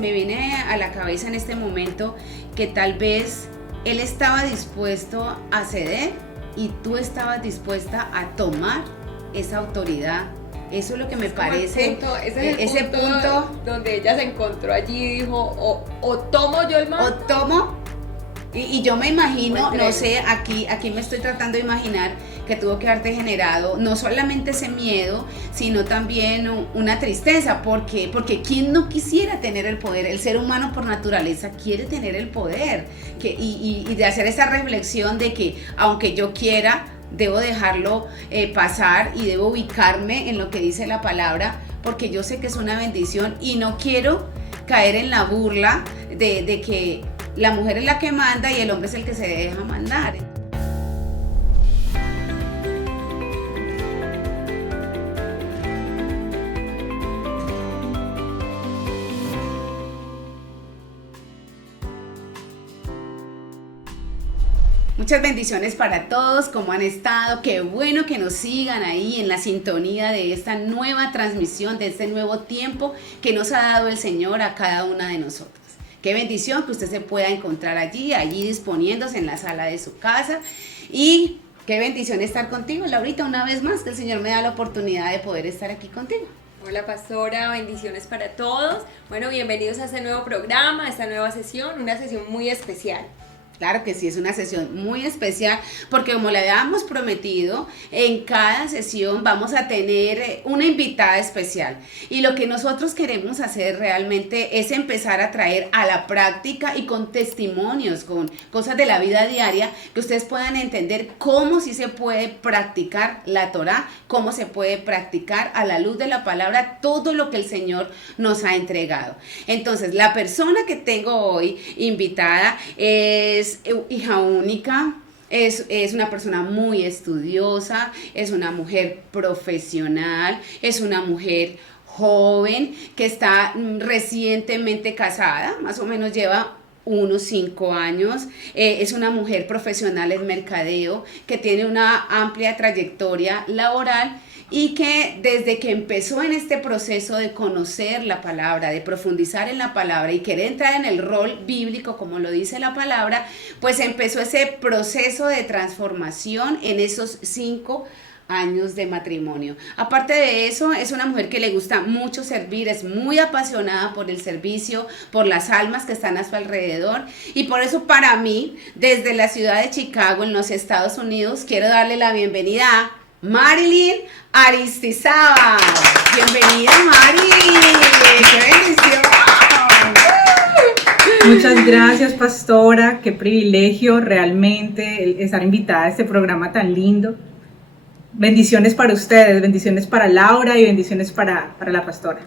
Me viene a la cabeza en este momento que tal vez él estaba dispuesto a ceder y tú estabas dispuesta a tomar esa autoridad. Eso es lo que me parece. Ese es el punto donde ella se encontró allí y dijo, o tomo yo el mando. O tomo, y yo me imagino, no sé, aquí me estoy tratando de imaginar que tuvo que haberte generado no solamente ese miedo, sino también una tristeza, porque ¿quién no quisiera tener el poder? El ser humano por naturaleza quiere tener el poder, y de hacer esa reflexión de que aunque yo quiera, debo dejarlo pasar y debo ubicarme en lo que dice la palabra, porque yo sé que es una bendición y no quiero caer en la burla de que la mujer es la que manda y el hombre es el que se deja mandar. Muchas bendiciones para todos, ¿cómo han estado? Qué bueno que nos sigan ahí en la sintonía de esta nueva transmisión, de este nuevo tiempo que nos ha dado el Señor a cada una de nosotras. Qué bendición que usted se pueda encontrar allí disponiéndose en la sala de su casa, y qué bendición estar contigo, Laurita, una vez más que el Señor me da la oportunidad de poder estar aquí contigo. Hola pastora, bendiciones para todos. Bueno, bienvenidos a este nuevo programa, a esta nueva sesión, una sesión muy especial. Claro que sí, es una sesión muy especial porque como le habíamos prometido, en cada sesión vamos a tener una invitada especial. Y lo que nosotros queremos hacer realmente es empezar a traer a la práctica y con testimonios, con cosas de la vida diaria, que ustedes puedan entender cómo sí se puede practicar la Torá, cómo se puede practicar a la luz de la palabra todo lo que el Señor nos ha entregado. Entonces, la persona que tengo hoy invitada es hija única, es una persona muy estudiosa, es una mujer profesional, es una mujer joven que está recientemente casada, más o menos lleva unos 5 años, es una mujer profesional en mercadeo que tiene una amplia trayectoria laboral y que desde que empezó en este proceso de conocer la palabra, de profundizar en la palabra y querer entrar en el rol bíblico como lo dice la palabra, pues empezó ese proceso de transformación en esos 5 años de matrimonio. Aparte de eso, es una mujer que le gusta mucho servir, es muy apasionada por el servicio, por las almas que están a su alrededor, y por eso para mí, desde la ciudad de Chicago, en los Estados Unidos, quiero darle la bienvenida a Marilyn Aristizábal. Bienvenida, Marilyn. ¡Qué bendición! Muchas gracias, pastora. Qué privilegio realmente estar invitada a este programa tan lindo. Bendiciones para ustedes, bendiciones para Laura y bendiciones para la pastora.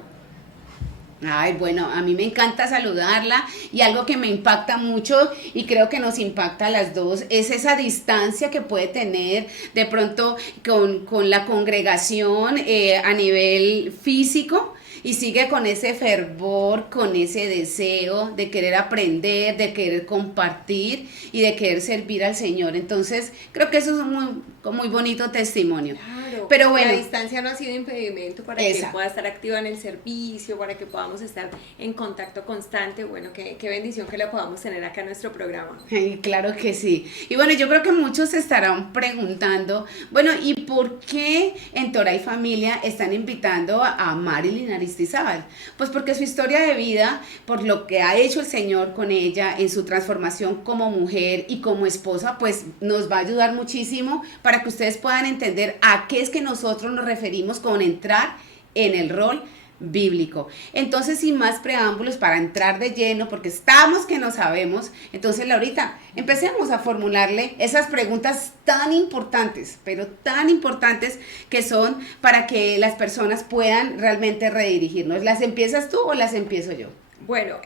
Ay, bueno, a mí me encanta saludarla, y algo que me impacta mucho y creo que nos impacta a las dos es esa distancia que puede tener de pronto con la congregación a nivel físico, y sigue con ese fervor, con ese deseo de querer aprender, de querer compartir y de querer servir al Señor. Entonces, creo que eso es un muy bonito testimonio. Claro, pero bueno, la distancia no ha sido impedimento para que pueda estar activa en el servicio, para que podamos estar en contacto constante. Bueno, qué bendición que la podamos tener acá en nuestro programa. Claro que sí. Y bueno, yo creo que muchos se estarán preguntando, bueno, ¿y por qué en Torá y Familia están invitando a Marilyn Aristizábal? Pues porque su historia de vida, por lo que ha hecho el Señor con ella en su transformación como mujer y como esposa, pues nos va a ayudar muchísimo para que ustedes puedan entender a qué es que nosotros nos referimos con entrar en el rol bíblico. Entonces, sin más preámbulos, para entrar de lleno, porque estamos que no sabemos, entonces, Laurita, empecemos a formularle esas preguntas tan importantes, pero tan importantes, que son para que las personas puedan realmente redirigirnos. ¿Las empiezas tú o las empiezo yo? Bueno,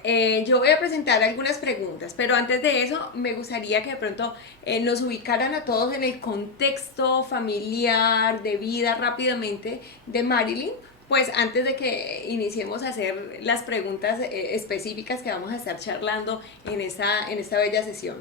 yo voy a presentar algunas preguntas, pero antes de eso me gustaría que de pronto nos ubicaran a todos en el contexto familiar, de vida rápidamente de Marilyn, pues antes de que iniciemos a hacer las preguntas específicas que vamos a estar charlando en esta bella sesión.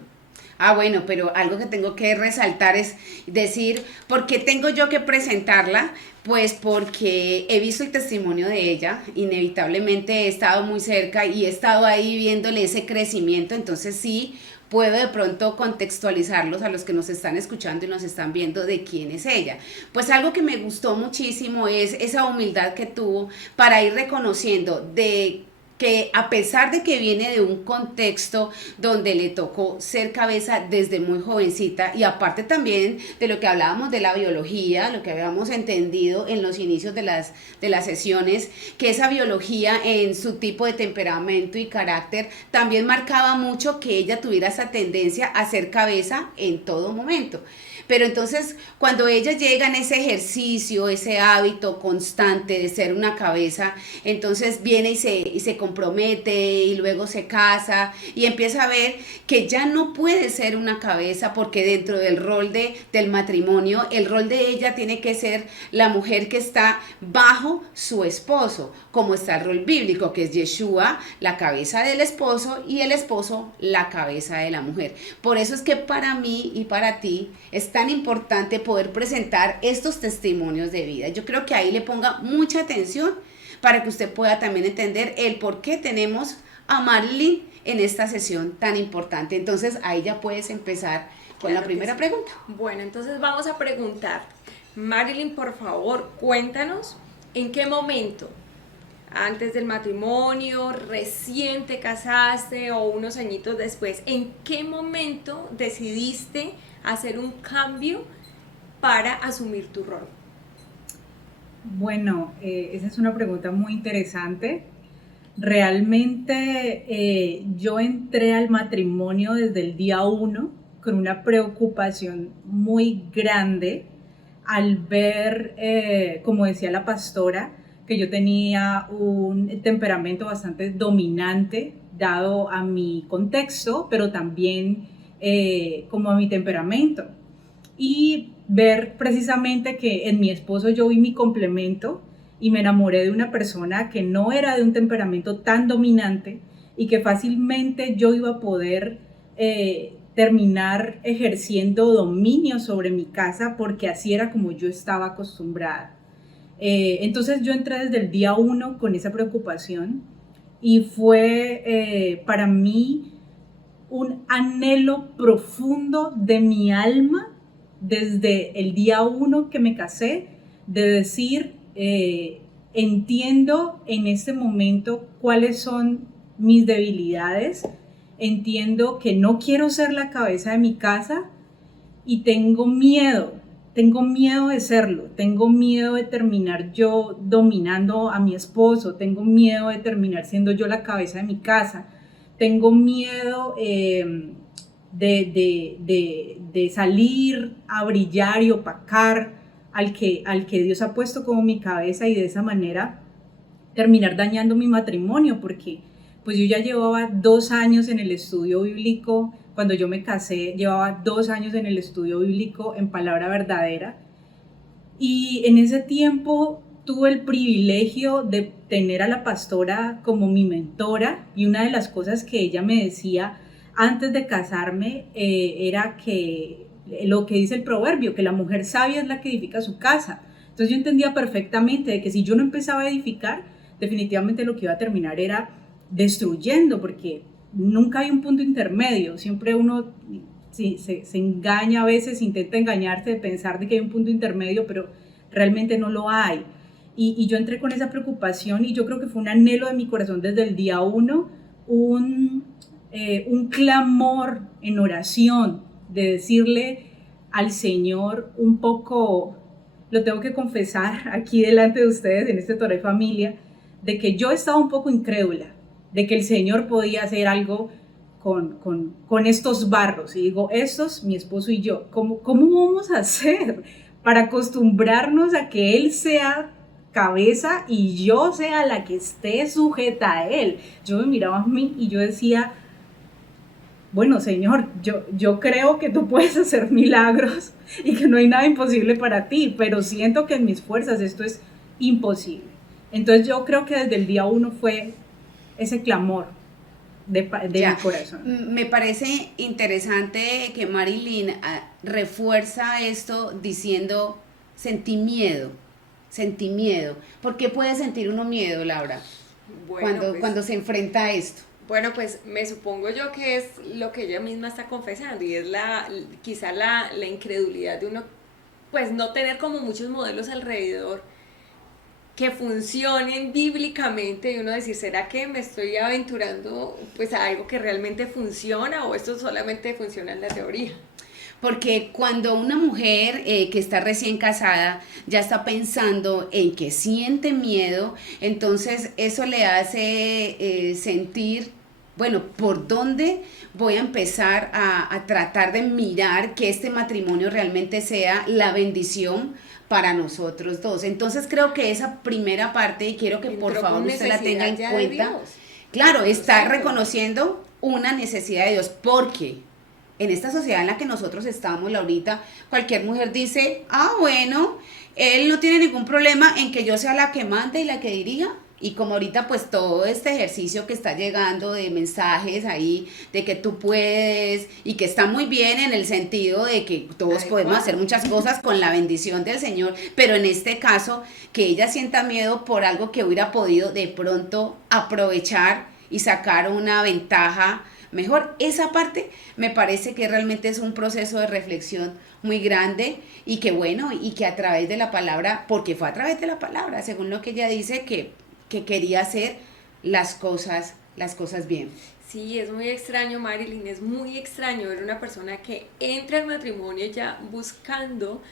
Bueno, pero algo que tengo que resaltar es decir, ¿por qué tengo yo que presentarla? Pues porque he visto el testimonio de ella, inevitablemente he estado muy cerca y he estado ahí viéndole ese crecimiento, entonces sí puedo de pronto contextualizarlos a los que nos están escuchando y nos están viendo de quién es ella. Pues algo que me gustó muchísimo es esa humildad que tuvo para ir reconociendo de que a pesar de que viene de un contexto donde le tocó ser cabeza desde muy jovencita y aparte también de lo que hablábamos de la biología, lo que habíamos entendido en los inicios de las sesiones, que esa biología en su tipo de temperamento y carácter también marcaba mucho que ella tuviera esa tendencia a ser cabeza en todo momento. Pero entonces, cuando ella llega en ese ejercicio, ese hábito constante de ser una cabeza, entonces viene y se compromete y luego se casa y empieza a ver que ya no puede ser una cabeza porque dentro del rol del matrimonio, el rol de ella tiene que ser la mujer que está bajo su esposo, como está el rol bíblico, que es Yeshua, la cabeza del esposo, y el esposo, la cabeza de la mujer. Por eso es que para mí y para ti es tan importante poder presentar estos testimonios de vida. Yo creo que ahí le ponga mucha atención para que usted pueda también entender el por qué tenemos a Marilyn en esta sesión tan importante. Entonces ahí ya puedes empezar con la primera pregunta. Bueno, entonces vamos a preguntar. Marilyn, por favor, cuéntanos en qué momento, antes del matrimonio, recién te casaste o unos añitos después, ¿en qué momento decidiste hacer un cambio para asumir tu rol? Bueno, esa es una pregunta muy interesante. Realmente yo entré al matrimonio desde el día 1 con una preocupación muy grande al ver, como decía la pastora, que yo tenía un temperamento bastante dominante dado a mi contexto, pero también como a mi temperamento. Y ver precisamente que en mi esposo yo vi mi complemento y me enamoré de una persona que no era de un temperamento tan dominante y que fácilmente yo iba a poder terminar ejerciendo dominio sobre mi casa porque así era como yo estaba acostumbrada. Entonces yo entré desde el día 1 con esa preocupación y fue para mí un anhelo profundo de mi alma desde el día 1 que me casé, de decir, entiendo en este momento cuáles son mis debilidades, entiendo que no quiero ser la cabeza de mi casa y tengo miedo de serlo, tengo miedo de terminar yo dominando a mi esposo, tengo miedo de terminar siendo yo la cabeza de mi casa, tengo miedo de salir a brillar y opacar al que Dios ha puesto como mi cabeza y de esa manera terminar dañando mi matrimonio, porque pues yo ya llevaba 2 años en el estudio bíblico. Cuando yo me casé, llevaba 2 años en el estudio bíblico en Palabra Verdadera. Y en ese tiempo tuve el privilegio de tener a la pastora como mi mentora. Y una de las cosas que ella me decía antes de casarme era que lo que dice el proverbio, que la mujer sabia es la que edifica su casa. Entonces yo entendía perfectamente de que si yo no empezaba a edificar, definitivamente lo que iba a terminar era destruyendo, porque nunca hay un punto intermedio, siempre uno se engaña a veces, intenta engañarse de pensar de que hay un punto intermedio, pero realmente no lo hay. Y yo entré con esa preocupación y yo creo que fue un anhelo de mi corazón desde el día 1, un clamor en oración, de decirle al Señor un poco, lo tengo que confesar aquí delante de ustedes en este Toré Familia, de que yo estaba un poco incrédula, de que el Señor podía hacer algo con estos barros. Y digo, estos, mi esposo y yo, ¿cómo vamos a hacer para acostumbrarnos a que Él sea cabeza y yo sea la que esté sujeta a Él? Yo me miraba a mí y yo decía, bueno, Señor, yo creo que tú puedes hacer milagros y que no hay nada imposible para ti, pero siento que en mis fuerzas esto es imposible. Entonces yo creo que desde el día 1 fue ese clamor de mi corazón. Me parece interesante que Marilyn refuerza esto diciendo sentí miedo. ¿Por qué puede sentir uno miedo, Laura? Bueno, cuando se enfrenta a esto. Bueno, pues me supongo yo que es lo que ella misma está confesando y es quizá la incredulidad de uno, pues no tener como muchos modelos alrededor que funcionen bíblicamente y uno decir, ¿será que me estoy aventurando pues a algo que realmente funciona o esto solamente funciona en la teoría? Porque cuando una mujer que está recién casada ya está pensando en que siente miedo, entonces eso le hace sentir, bueno, ¿por dónde voy a empezar a tratar de mirar que este matrimonio realmente sea la bendición para nosotros dos? Entonces creo que esa primera parte, y quiero que por favor usted la tenga en cuenta, claro, está reconociendo una necesidad de Dios, porque en esta sociedad en la que nosotros estamos, Laurita, cualquier mujer dice, bueno, él no tiene ningún problema en que yo sea la que mande y la que dirija. Y como ahorita pues todo este ejercicio que está llegando de mensajes ahí, de que tú puedes, y que está muy bien en el sentido de que todos podemos hacer muchas cosas con la bendición del Señor, pero en este caso, que ella sienta miedo por algo que hubiera podido de pronto aprovechar y sacar una ventaja mejor. Esa parte me parece que realmente es un proceso de reflexión muy grande y que bueno, y que a través de la palabra, porque fue a través de la palabra, según lo que ella dice, que quería hacer las cosas bien. Sí, es muy extraño, Marilyn, es muy extraño ver una persona que entra al matrimonio ya buscando,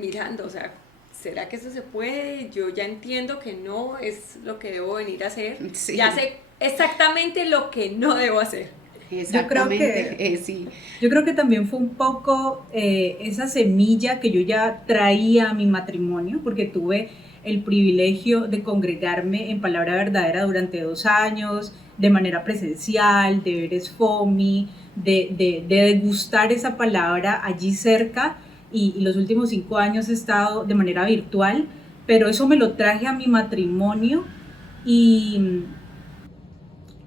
mirando, o sea, ¿será que eso se puede? Yo ya entiendo que no es lo que debo venir a hacer, sí. Ya sé exactamente lo que no debo hacer. Exactamente, sí. Yo creo que también fue un poco esa semilla que yo ya traía a mi matrimonio, porque tuve el privilegio de congregarme en Palabra Verdadera durante 2 años, de manera presencial, de ver SFOMI, de degustar esa palabra allí cerca, y los últimos 5 años he estado de manera virtual, pero eso me lo traje a mi matrimonio y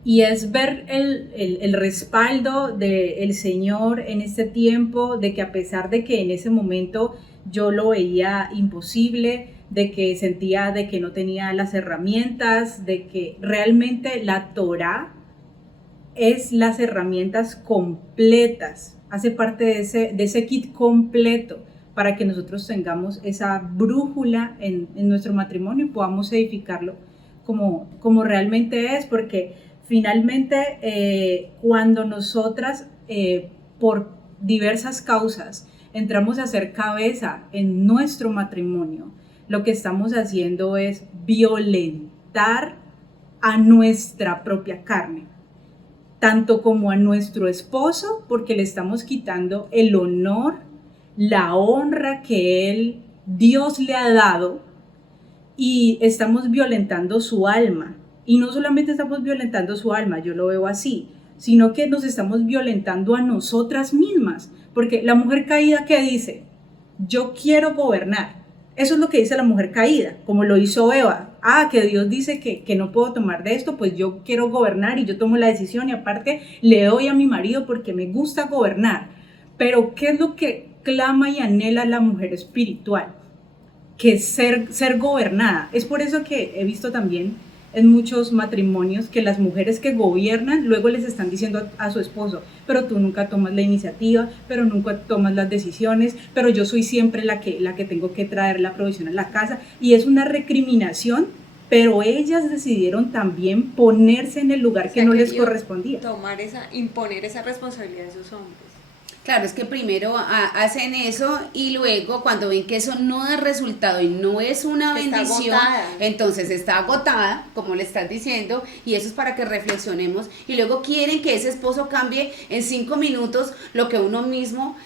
es ver el respaldo del Señor en este tiempo, de que a pesar de que en ese momento yo lo veía imposible, de que sentía de que no tenía las herramientas, de que realmente la Torá es las herramientas completas, hace parte de ese kit completo para que nosotros tengamos esa brújula en nuestro matrimonio y podamos edificarlo como realmente es, porque finalmente cuando nosotras por diversas causas entramos a ser cabeza en nuestro matrimonio, lo que estamos haciendo es violentar a nuestra propia carne, tanto como a nuestro esposo, porque le estamos quitando el honor, la honra que Dios le ha dado, y estamos violentando su alma. Y no solamente estamos violentando su alma, yo lo veo así, sino que nos estamos violentando a nosotras mismas, porque la mujer caída, ¿qué dice? Yo quiero gobernar. Eso es lo que dice la mujer caída, como lo hizo Eva. Que Dios dice que no puedo tomar de esto, pues yo quiero gobernar y yo tomo la decisión y aparte le doy a mi marido porque me gusta gobernar. Pero ¿qué es lo que clama y anhela la mujer espiritual? Que ser gobernada. Es por eso que he visto también en muchos matrimonios que las mujeres que gobiernan luego les están diciendo a su esposo, pero tú nunca tomas la iniciativa, pero nunca tomas las decisiones, pero yo soy siempre la que tengo que traer la provisión a la casa, y es una recriminación, pero ellas decidieron también ponerse en el lugar que no les correspondía. Imponer esa responsabilidad a sus hombres. Claro, es que primero hacen eso y luego cuando ven que eso no da resultado y no es una bendición, entonces está agotada, como le estás diciendo, y eso es para que reflexionemos, y luego quieren que ese esposo cambie en 5 minutos lo que uno mismo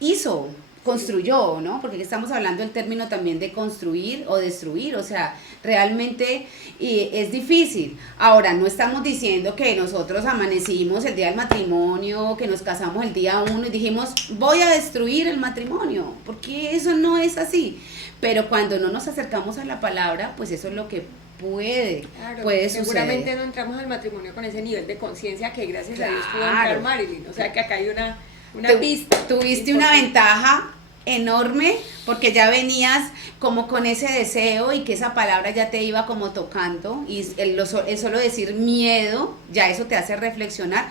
hizo, construyó, ¿no? Porque aquí estamos hablando del término también de construir o destruir, o sea, realmente es difícil. Ahora, no estamos diciendo que nosotros amanecimos el día del matrimonio, que nos casamos el día 1 y dijimos, voy a destruir el matrimonio, porque eso no es así. Pero cuando no nos acercamos a la palabra, pues eso es lo que Claro, puede seguramente suceder. no entramos al matrimonio con ese nivel de conciencia que gracias a Dios pudo Claro. entrar Marilyn. O sea que acá hay una Tu- pista. Tuviste una importante. ventaja enorme porque ya venías como con ese deseo y que esa palabra ya te iba como tocando y el solo decir miedo, ya eso te hace reflexionar.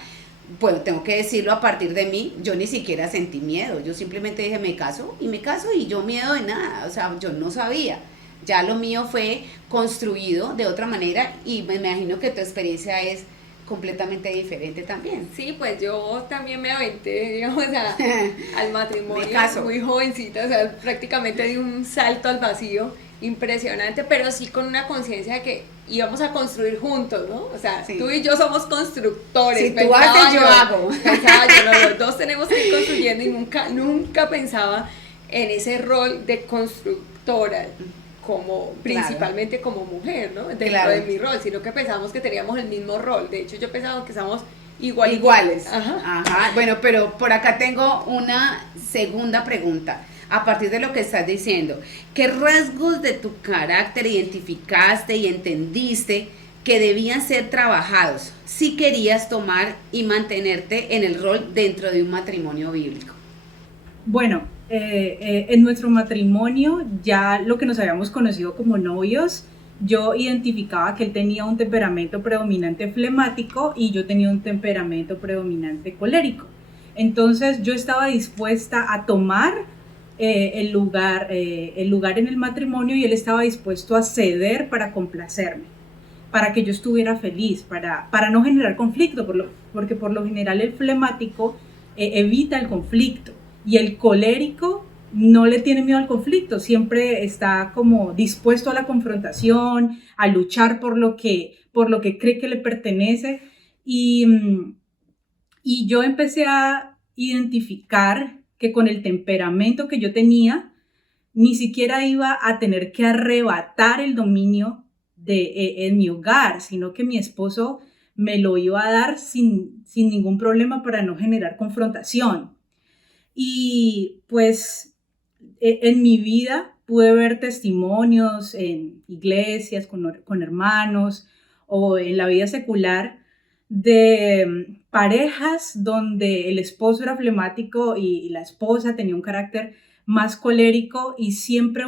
Bueno, tengo que decirlo a partir de mí, yo ni siquiera sentí miedo, yo simplemente dije me caso y yo miedo de nada, o sea, yo no sabía. Ya lo mío fue construido de otra manera y me imagino que tu experiencia es completamente diferente también. Sí, pues yo también me aventé, digamos, al matrimonio Me caso. muy jovencita, o sea, prácticamente di un salto al vacío impresionante, pero sí con una conciencia de que íbamos a construir juntos, ¿no? O sea, Sí. tú y yo somos constructores. Si tú pensaba haces, yo hago. Pensaba yo, no, los dos tenemos que ir construyendo y nunca pensaba en ese rol de constructora como principalmente como mujer, ¿no? Dentro Claro. de mi rol, sino que pensábamos que teníamos el mismo rol. De hecho, yo pensaba que estábamos Iguales. Ajá. Ajá. Bueno, pero por acá tengo una segunda pregunta. A partir de lo que estás diciendo, ¿qué rasgos de tu carácter identificaste y entendiste que debían ser trabajados si querías tomar y mantenerte en el rol dentro de un matrimonio bíblico? Bueno, en nuestro matrimonio, ya lo que nos habíamos conocido como novios, yo identificaba que él tenía un temperamento predominante flemático y yo tenía un temperamento predominante colérico. Entonces yo estaba dispuesta a tomar el lugar en el matrimonio y él estaba dispuesto a ceder para complacerme, para que yo estuviera feliz, para no generar conflicto, porque por lo general el flemático evita el conflicto y el colérico no le tiene miedo al conflicto, siempre está como dispuesto a la confrontación, a luchar por lo que cree que le pertenece y yo empecé a identificar que con el temperamento que yo tenía, ni siquiera iba a tener que arrebatar el dominio en mi hogar, sino que mi esposo me lo iba a dar sin ningún problema para no generar confrontación. Y pues en mi vida pude ver testimonios en iglesias, con hermanos o en la vida secular de parejas donde el esposo era flemático y la esposa tenía un carácter más colérico y siempre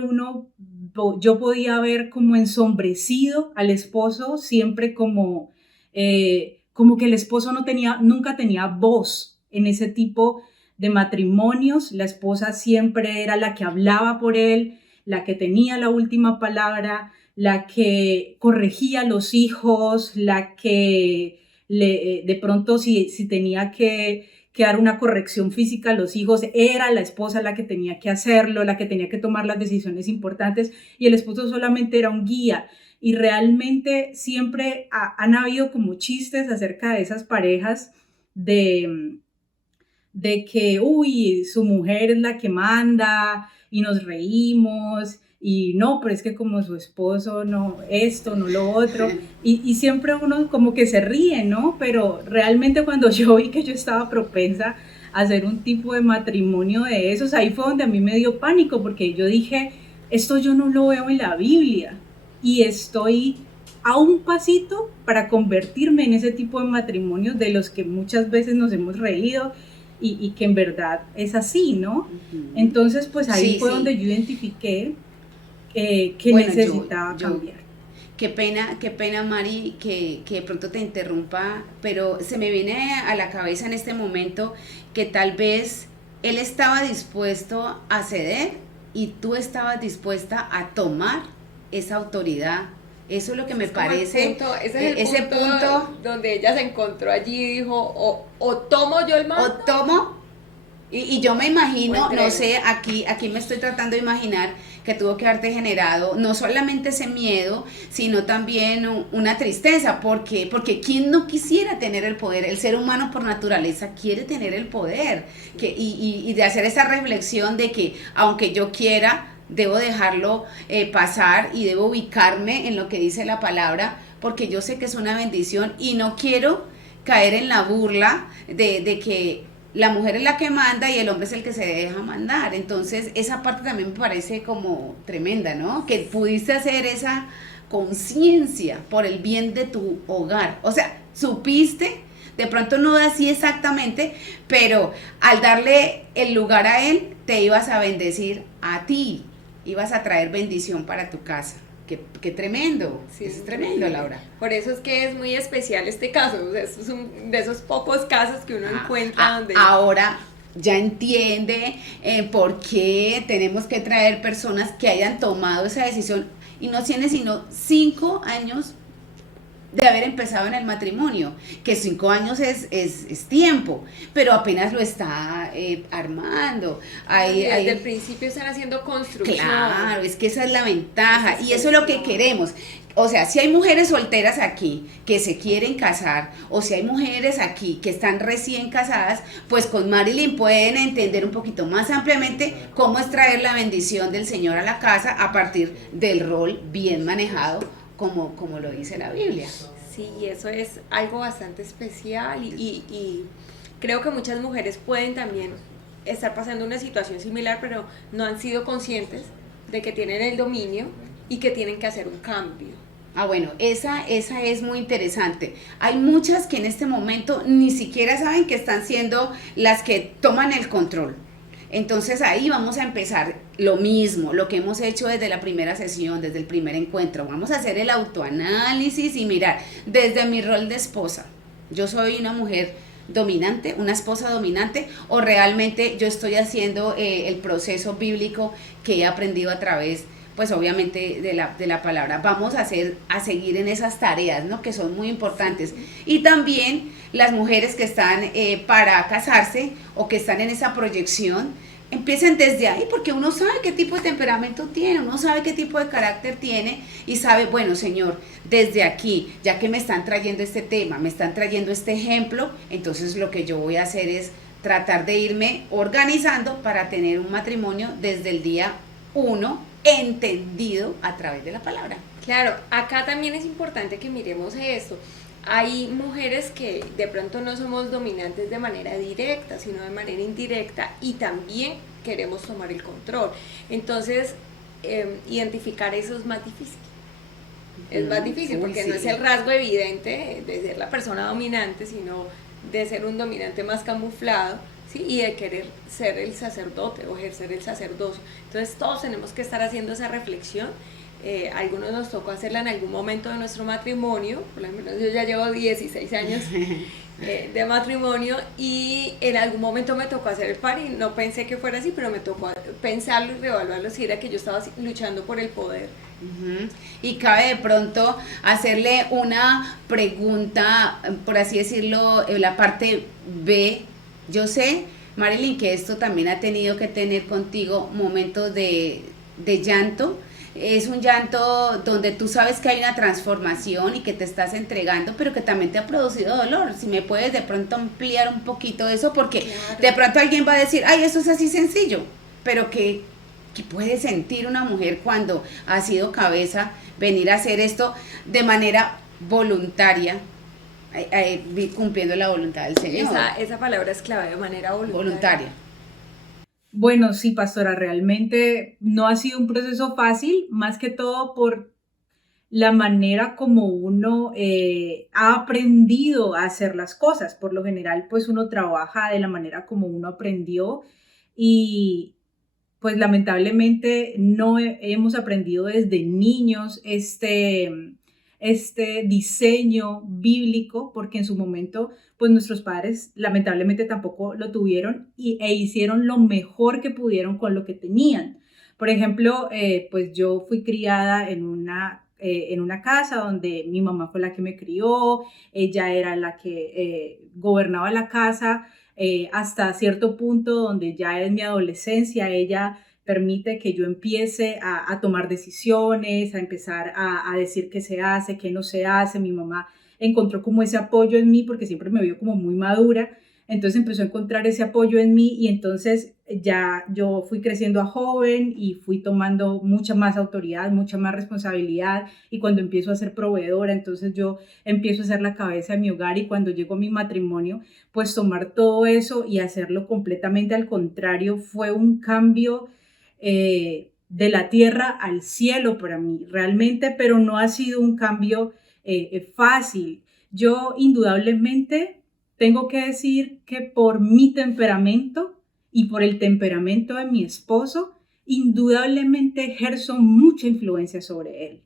yo podía ver como ensombrecido al esposo, siempre como que el esposo nunca tenía voz en ese tipo de matrimonios. La esposa siempre era la que hablaba por él, la que tenía la última palabra, la que corregía a los hijos, la que de pronto si tenía que dar una corrección física a los hijos, era la esposa la que tenía que hacerlo, la que tenía que tomar las decisiones importantes y el esposo solamente era un guía. Y realmente siempre han habido como chistes acerca de esas parejas de que, su mujer es la que manda y nos reímos y no, pero es que como su esposo no esto, no lo otro y siempre uno como que se ríe, ¿no? Pero realmente cuando yo vi que yo estaba propensa a hacer un tipo de matrimonio de esos, ahí fue donde a mí me dio pánico porque yo dije, esto yo no lo veo en la Biblia y estoy a un pasito para convertirme en ese tipo de matrimonios de los que muchas veces nos hemos reído y que en verdad es así, ¿no? Entonces, pues ahí fue donde yo identifiqué que necesitaba cambiar. Qué pena, Mari, que de pronto te interrumpa, pero se me viene a la cabeza en este momento que tal vez él estaba dispuesto a ceder y tú estabas dispuesta a tomar esa autoridad. Eso es lo que me parece. Ese es el punto donde ella se encontró allí y dijo, o tomo yo el mando. O tomo, y yo me imagino, no sé, aquí me estoy tratando de imaginar que tuvo que haberte generado no solamente ese miedo, sino también una tristeza, porque ¿quién no quisiera tener el poder? El ser humano por naturaleza quiere tener el poder, y de hacer esa reflexión de que aunque yo quiera, debo dejarlo pasar y debo ubicarme en lo que dice la palabra, porque yo sé que es una bendición y no quiero caer en la burla de que la mujer es la que manda y el hombre es el que se deja mandar. Entonces esa parte también me parece como tremenda, ¿no? Que pudiste hacer esa conciencia por el bien de tu hogar. O sea, supiste, de pronto no así exactamente, pero al darle el lugar a él, te ibas a bendecir a ti, ibas a traer bendición para tu casa. Qué tremendo, Sí, es tremendo, Laura. Por eso es que es muy especial este caso, o sea, es de esos pocos casos que uno encuentra donde... Ahora ya entiende por qué tenemos que traer personas que hayan tomado esa decisión y no tiene sino 5 años de haber empezado en el matrimonio, que 5 años es tiempo, pero apenas lo está armando. Desde el principio están haciendo construcción. Claro, es que esa es la ventaja y eso es lo que queremos. O sea, si hay mujeres solteras aquí que se quieren casar o si hay mujeres aquí que están recién casadas, pues con Marilyn pueden entender un poquito más ampliamente cómo es traer la bendición del Señor a la casa a partir del rol bien manejado como lo dice la Biblia. Sí, eso es algo bastante especial y creo que muchas mujeres pueden también estar pasando una situación similar, pero no han sido conscientes de que tienen el dominio y que tienen que hacer un cambio. Bueno, esa es muy interesante. Hay muchas que en este momento ni siquiera saben que están siendo las que toman el control. Entonces ahí vamos a empezar lo mismo, lo que hemos hecho desde la primera sesión, desde el primer encuentro. Vamos a hacer el autoanálisis y mirar, desde mi rol de esposa, yo soy una mujer dominante, una esposa dominante, o realmente yo estoy haciendo el proceso bíblico que he aprendido a través, pues obviamente de la palabra. Vamos a seguir en esas tareas, ¿no? Que son muy importantes. Y también las mujeres que están para casarse o que están en esa proyección, empiecen desde ahí, porque uno sabe qué tipo de temperamento tiene, uno sabe qué tipo de carácter tiene y sabe, bueno, Señor, desde aquí, ya que me están trayendo este tema, me están trayendo este ejemplo, entonces lo que yo voy a hacer es tratar de irme organizando para tener un matrimonio desde el día 1, entendido a través de la palabra. Claro, acá también es importante que miremos esto. Hay mujeres que de pronto no somos dominantes de manera directa, sino de manera indirecta y también queremos tomar el control. Entonces, identificar eso es más difícil. Es más difícil porque no es el rasgo evidente de ser la persona dominante, sino de ser un dominante más camuflado, ¿sí? Y de querer ser el sacerdote o ejercer el sacerdocio. Entonces, todos tenemos que estar haciendo esa reflexión. Algunos nos tocó hacerla en algún momento de nuestro matrimonio, por lo menos yo ya llevo 16 años de matrimonio y en algún momento me tocó hacer el par y no pensé que fuera así, pero me tocó pensarlo y reevaluarlo si era que yo estaba luchando por el poder. Y cabe de pronto hacerle una pregunta, por así decirlo, en la parte B. Yo sé, Marilyn, que esto también ha tenido que tener contigo momentos de llanto. Es un llanto donde tú sabes que hay una transformación y que te estás entregando, pero que también te ha producido dolor. Si me puedes de pronto ampliar un poquito eso, porque claro, de pronto alguien va a decir, ay, eso es así sencillo, pero ¿qué puede sentir una mujer cuando ha sido cabeza venir a hacer esto de manera voluntaria, cumpliendo la voluntad del Señor? Esa palabra es clave, de manera voluntaria. Bueno, sí, pastora, realmente no ha sido un proceso fácil, más que todo por la manera como uno ha aprendido a hacer las cosas. Por lo general, pues uno trabaja de la manera como uno aprendió y pues lamentablemente no hemos aprendido desde niños este diseño bíblico, porque en su momento pues nuestros padres lamentablemente tampoco lo tuvieron e hicieron lo mejor que pudieron con lo que tenían. Por ejemplo, pues yo fui criada en una casa donde mi mamá fue la que me crió, ella era la que gobernaba la casa, hasta cierto punto donde ya en mi adolescencia ella permite que yo empiece a tomar decisiones, a empezar a decir qué se hace, qué no se hace. Mi mamá encontró como ese apoyo en mí porque siempre me vio como muy madura, entonces empezó a encontrar ese apoyo en mí y entonces ya yo fui creciendo a joven y fui tomando mucha más autoridad, mucha más responsabilidad y cuando empiezo a ser proveedora, entonces yo empiezo a ser la cabeza de mi hogar y cuando llego a mi matrimonio, pues tomar todo eso y hacerlo completamente al contrario fue un cambio de la tierra al cielo para mí, realmente, pero no ha sido un cambio fácil. Yo indudablemente tengo que decir que por mi temperamento y por el temperamento de mi esposo, indudablemente ejerzo mucha influencia sobre él.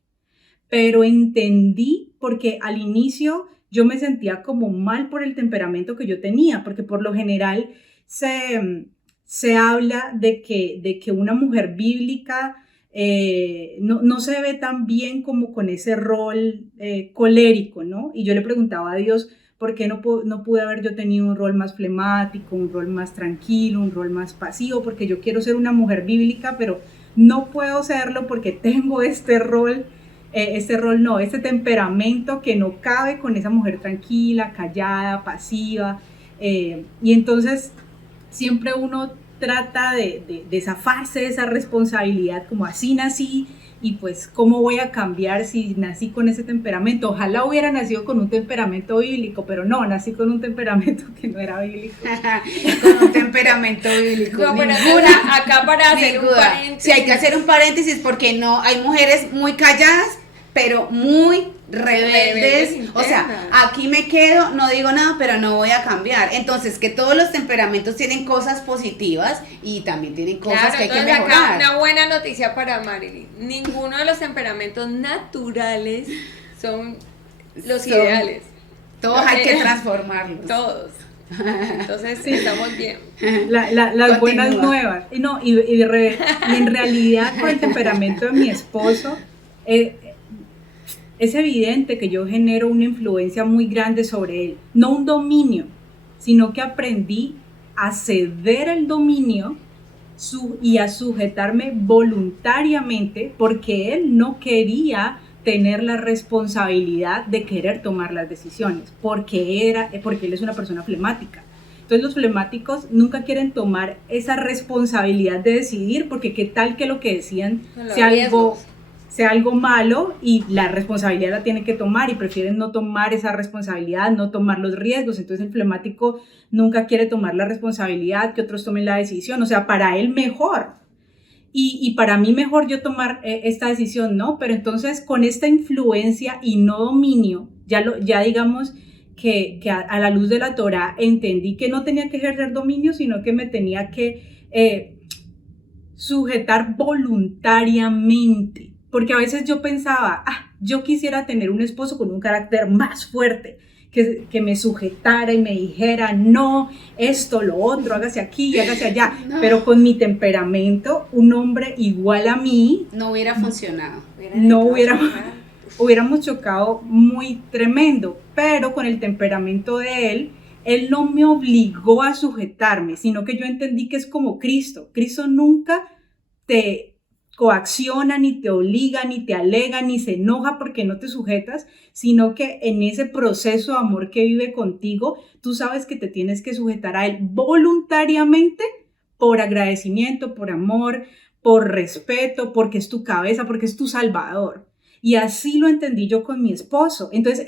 Pero entendí, porque al inicio yo me sentía como mal por el temperamento que yo tenía, porque por lo general se habla de que una mujer bíblica no se ve tan bien como con ese rol colérico, ¿no? Y yo le preguntaba a Dios, ¿por qué no pude haber yo tenido un rol más flemático, un rol más tranquilo, un rol más pasivo? Porque yo quiero ser una mujer bíblica, pero no puedo serlo porque tengo este temperamento que no cabe con esa mujer tranquila, callada, pasiva. Y entonces siempre uno trata de zafarse de esa responsabilidad, como así nací, y pues cómo voy a cambiar si nací con ese temperamento. Ojalá hubiera nacido con un temperamento bíblico, pero no, nací con un temperamento que no era bíblico. Con un temperamento bíblico. No, pero ninguna, acá para hacer un paréntesis. Sí, hay que hacer un paréntesis porque no, hay mujeres muy calladas, pero muy rebeldes. O sea, aquí me quedo, no digo nada, pero no voy a cambiar. Entonces, que todos los temperamentos tienen cosas positivas y también tienen cosas que hay que mejorar. Acá una buena noticia para Marilyn. Ninguno de los temperamentos naturales son los ideales. Todos hay que transformarlos. Todos. Entonces, sí, estamos bien. Las buenas nuevas. Y en realidad, con el temperamento de mi esposo, es evidente que yo genero una influencia muy grande sobre él, no un dominio, sino que aprendí a ceder el dominio y a sujetarme voluntariamente porque él no quería tener la responsabilidad de querer tomar las decisiones, porque él es una persona flemática. Entonces los flemáticos nunca quieren tomar esa responsabilidad de decidir, porque qué tal que lo que decían sea algo malo y la responsabilidad la tienen que tomar, y prefieren no tomar esa responsabilidad, no tomar los riesgos. Entonces el flemático nunca quiere tomar la responsabilidad, que otros tomen la decisión. O sea, para él mejor y para mí mejor yo tomar esta decisión, ¿no? Pero entonces con esta influencia y no dominio, ya digamos que a la luz de la Torá entendí que no tenía que ejercer dominio, sino que me tenía que sujetar voluntariamente. Porque a veces yo pensaba, yo quisiera tener un esposo con un carácter más fuerte, que me sujetara y me dijera, no, esto, lo otro, hágase aquí, hágase allá. No. Pero con mi temperamento, un hombre igual a mí... No hubiera funcionado. Hubiéramos chocado muy tremendo. Pero con el temperamento de él no me obligó a sujetarme, sino que yo entendí que es como Cristo. Cristo nunca te coacciona, ni te obliga, ni te alega, ni se enoja porque no te sujetas, sino que en ese proceso de amor que vive contigo, tú sabes que te tienes que sujetar a él voluntariamente, por agradecimiento, por amor, por respeto, porque es tu cabeza, porque es tu salvador. Y así lo entendí yo con mi esposo. Entonces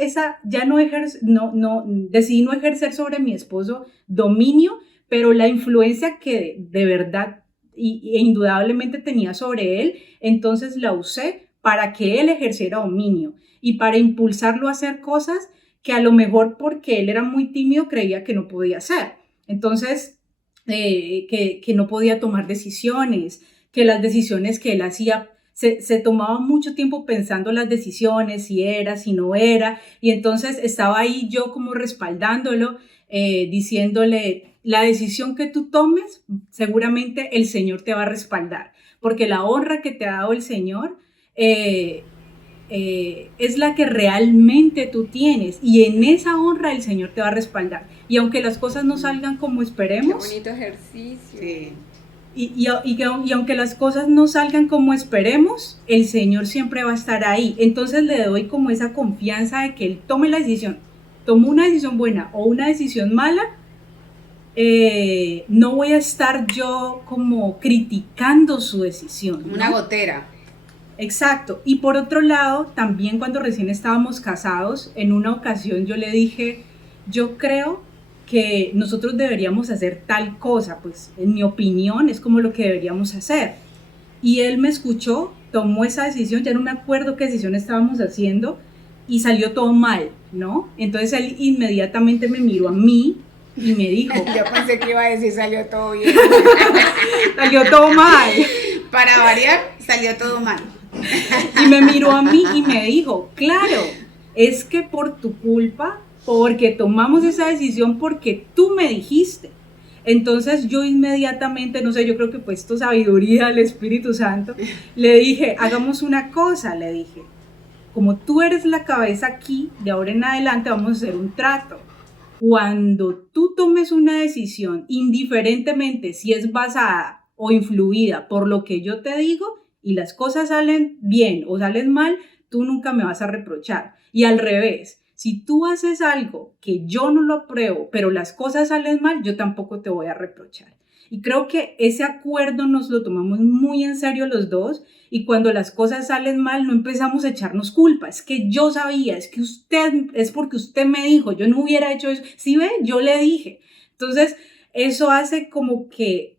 decidí no ejercer sobre mi esposo dominio, pero la influencia que de verdad e indudablemente tenía sobre él, entonces la usé para que él ejerciera dominio y para impulsarlo a hacer cosas que a lo mejor porque él era muy tímido creía que no podía hacer. Entonces, que no podía tomar decisiones, que las decisiones que él hacía, se tomaba mucho tiempo pensando las decisiones, si era, si no era, y entonces estaba ahí yo como respaldándolo, diciéndole, la decisión que tú tomes, seguramente el Señor te va a respaldar, porque la honra que te ha dado el Señor es la que realmente tú tienes, y en esa honra el Señor te va a respaldar. Y aunque las cosas no salgan como esperemos, qué bonito ejercicio. Sí. Y aunque las cosas no salgan como esperemos, el Señor siempre va a estar ahí. Entonces le doy como esa confianza de que Él tome la decisión. Tomó una decisión buena o una decisión mala, no voy a estar yo como criticando su decisión, ¿no? Una gotera. Exacto. Y por otro lado, también cuando recién estábamos casados, en una ocasión yo le dije, yo creo que nosotros deberíamos hacer tal cosa, pues en mi opinión es como lo que deberíamos hacer. y él me escuchó, tomó esa decisión, ya no me acuerdo qué decisión estábamos haciendo, y salió todo mal, ¿no? Entonces él inmediatamente me miró a mí y me dijo, Yo pensé que iba a decir salió todo bien. salió todo mal. Para variar, salió todo mal. Y me miró a mí y me dijo, claro, es que por tu culpa, porque tomamos esa decisión porque tú me dijiste. Entonces yo inmediatamente, no sé, yo creo que puesto sabiduría al Espíritu Santo, le dije, hagamos una cosa, le dije, como tú eres la cabeza aquí, de ahora en adelante vamos a hacer un trato. Cuando tú tomes una decisión, indiferentemente si es basada o influida por lo que yo te digo, y las cosas salen bien o salen mal, tú nunca me vas a reprochar. Y al revés, si tú haces algo que yo no lo apruebo, pero las cosas salen mal, yo tampoco te voy a reprochar. Y creo que ese acuerdo nos lo tomamos muy en serio los dos, y cuando las cosas salen mal no empezamos a echarnos culpa. Es que yo sabía, es que usted, es porque usted me dijo, yo no hubiera hecho eso. ¿Sí ve? Yo le dije. Entonces, eso hace como que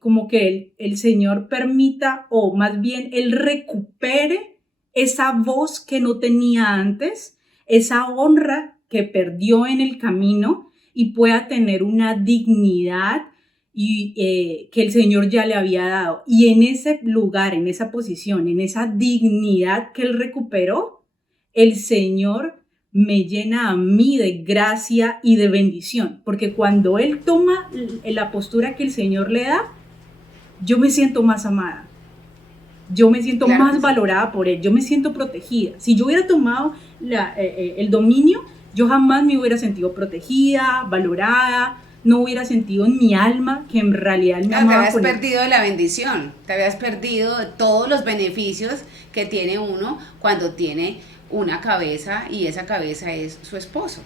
el Señor permita, o más bien Él recupere esa voz que no tenía antes, esa honra que perdió en el camino, y pueda tener una dignidad que el Señor ya le había dado. Y en ese lugar, en esa posición, en esa dignidad que Él recuperó, el Señor me llena a mí de gracia y de bendición, porque cuando Él toma la postura que el Señor le da, yo me siento más amada, yo me siento Claro más que sí. valorada por Él, yo me siento protegida. Si yo hubiera tomado el dominio, yo jamás me hubiera sentido protegida, valorada, no hubiera sentido en mi alma que en realidad Él me Claro, te amaba habías con Él. perdido de la bendición, te habías perdido de todos los beneficios que tiene uno cuando tiene una cabeza, y esa cabeza es su esposo.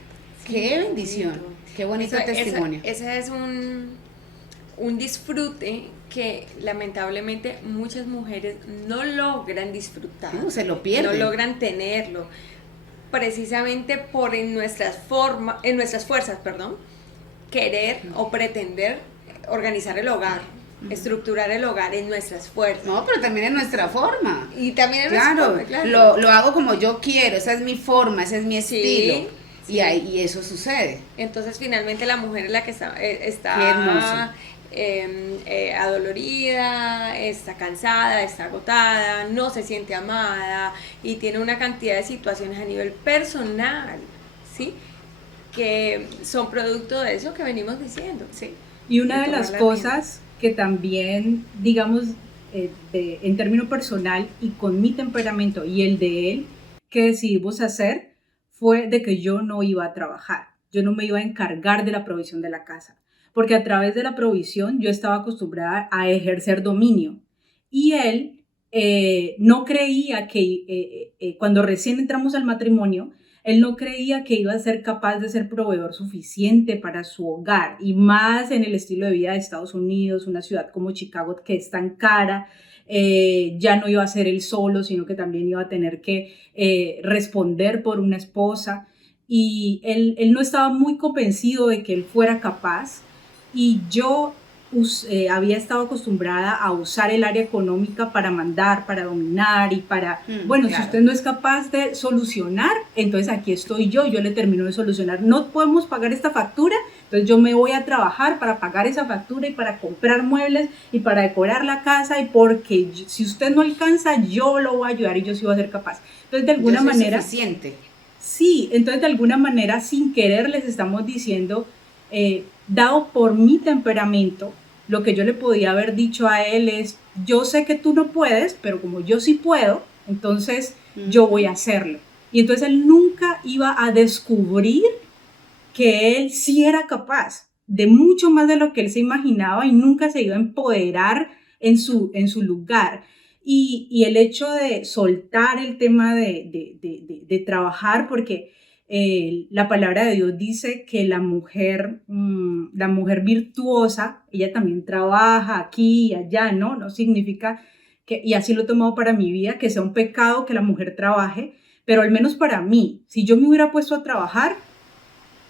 Qué bendición, qué bonito testimonio. Ese es un disfrute que lamentablemente muchas mujeres no logran disfrutar, Se lo pierden. no logran tenerlo, precisamente por en nuestras fuerzas, querer o pretender organizar el hogar, estructurar el hogar en nuestras fuerzas. No, pero también en nuestra forma. Y también en Claro, nuestra forma, claro. lo hago como yo quiero, esa es mi forma, ese es mi estilo. Sí. Y eso sucede. Entonces finalmente la mujer es la que está Qué hermoso. Adolorida, está cansada, está agotada, no se siente amada y tiene una cantidad de situaciones a nivel personal, ¿sí? Que son producto de eso que venimos diciendo, ¿sí? Y una de las cosas que también, digamos, en término personal y con mi temperamento y el de él, que decidimos hacer, fue de que yo no iba a trabajar, yo no me iba a encargar de la provisión de la casa, porque a través de la provisión yo estaba acostumbrada a ejercer dominio, y él no creía que cuando recién entramos al matrimonio, él no creía que iba a ser capaz de ser proveedor suficiente para su hogar, y más en el estilo de vida de Estados Unidos, una ciudad como Chicago que es tan cara. Ya no iba a ser él solo, sino que también iba a tener que responder por una esposa, y él no estaba muy convencido de que él fuera capaz, y yo había estado acostumbrada a usar el área económica para mandar, para dominar y para, bueno, claro, si usted no es capaz de solucionar, entonces aquí estoy yo le termino de solucionar. No podemos pagar esta factura, entonces yo me voy a trabajar para pagar esa factura y para comprar muebles y para decorar la casa, y porque si usted no alcanza, yo lo voy a ayudar y yo sí voy a ser capaz. Entonces de alguna manera... suficiente. Sí, entonces de alguna manera sin querer les estamos diciendo, dado por mi temperamento, lo que yo le podía haber dicho a él es, yo sé que tú no puedes, pero como yo sí puedo, entonces yo voy a hacerlo. Y entonces él nunca iba a descubrir que él sí era capaz de mucho más de lo que él se imaginaba, y nunca se iba a empoderar en su lugar. Y el hecho de soltar el tema de trabajar, porque la palabra de Dios dice que la mujer virtuosa, ella también trabaja aquí y allá, ¿no? No significa que, y así lo he tomado para mi vida, que sea un pecado que la mujer trabaje, pero al menos para mí, si yo me hubiera puesto a trabajar,